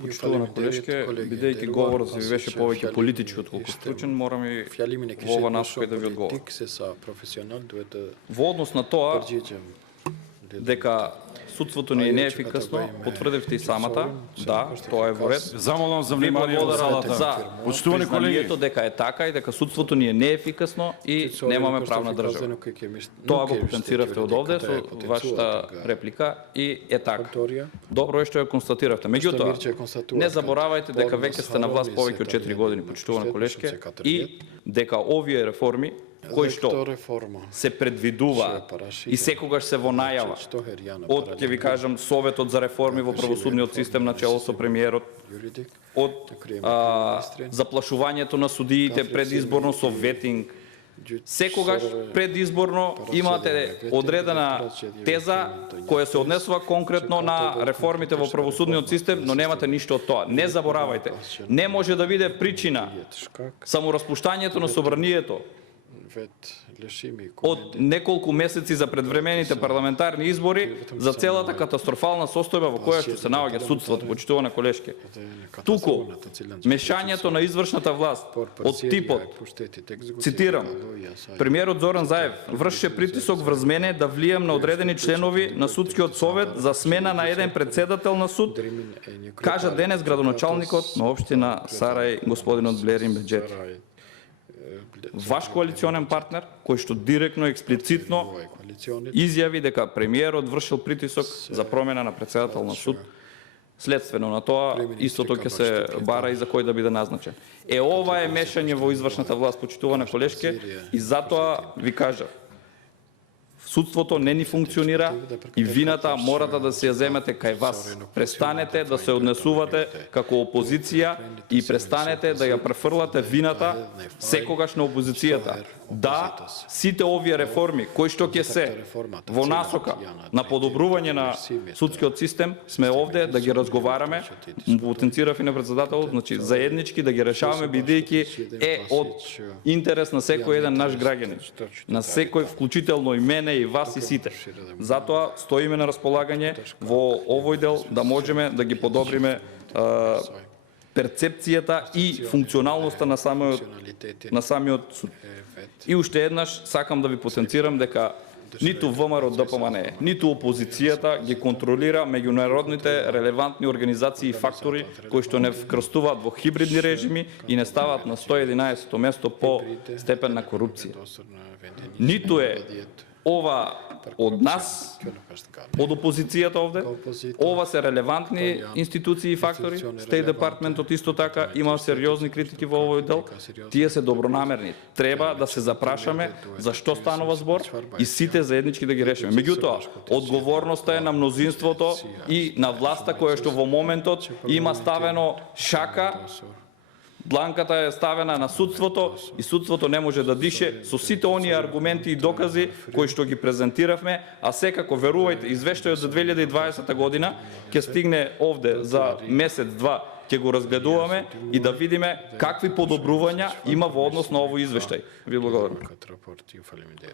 Почитувана колешке, бидејќи говорот ви беше повеќе политички отколку стручен, морам и во ова насока да ви одговорам. Во однос на тоа дека судството ни е неефикасно, потврдивте и самата, да, тоа е во ред. Замолам за внимание во залата. За Почитувани колеги, признанието дека е така и дека судството ни е неефикасно и немаме правна држава. Тоа го потенциравте од овде со вашата реплика и е така. Добро е што ја констатиравте. Меѓутоа, не заборавајте дека веќе сте на власт повеќе од 4 години, почитувана колешке, и дека овие реформи кои што се предвидува и секогаш се во најава од, ќе ви кажам, Советот за реформи во правосудниот систем на чело со премиерот, од заплашувањето на судиите предизборно со ветинг, секогаш предизборно имате одредена теза која се однесува конкретно на реформите во правосудниот систем, но немате ништо од тоа. Не заборавајте, не може да биде причина само распуштањето на собранието од неколку месеци за предвремените парламентарни избори за целата катастрофална состојба во која што се наоѓа судството, почитувана колешке. Туку мешањето на извршната власт од типот, цитирам, премиерот Зоран Заев вршеше притисок врз мене да влијам на одредени членови на судскиот совет за смена на еден председател на суд, кажа денес градоначалникот на општина Сарај, господинот Блерин Беџети. Ваш коалиционен партнер, кој што директно и експлицитно изјави дека премиерот вршил притисок за промена на председател на суд, следствено на тоа истото ќе се бара и за кој да биде назначен. Ова е мешање во извршната власт, почитувана колешке, и затоа ви кажав, судството не ни функционира и вината морате да се ја земете кај вас. Престанете да се однесувате како опозиција и престанете да ја префрлате вината секогаш на опозицијата. Да, сите овие реформи кои што ќе се во насока на подобрување на судскиот систем, сме овде да ги разговараме, потенцирав и на председател, значи заеднички да ги решаваме бидејќи е од интерес на секој еден наш граѓанин, на секој, вклучително и мене и вас и сите. Затоа стоиме на располагање во овој дел да можеме да ги подобриме перцепцијата и функционалноста на самиот суд. И уште еднаш сакам да ви потенцирам дека ниту ВМРО ДПМНЕ, ниту опозицијата ги контролира меѓународните релевантни организации и фактори кои што не вкрстуваат во хибридни режими и не ставаат на 111-то место по степен на корупција. Ниту е ова од нас, од опозицијата овде, ова се релевантни институции и фактори, Стејт департментот исто така има сериозни критики во овој дел, тие се добронамерни. Треба да се запрашаме за што станува збор и сите заеднички да ги решиме. Меѓутоа, одговорноста е на мнозинството и на власта која што во моментот има ставено шака, дланката е ставена на судството и судството не може да дише со сите оние аргументи и докази кои што ги презентиравме, а секако верувајте, извештајот за 2020 година ќе стигне овде за месец-два, ќе го разгледуваме и да видиме какви подобрувања има во однос на овој извештај. Ви благодарам.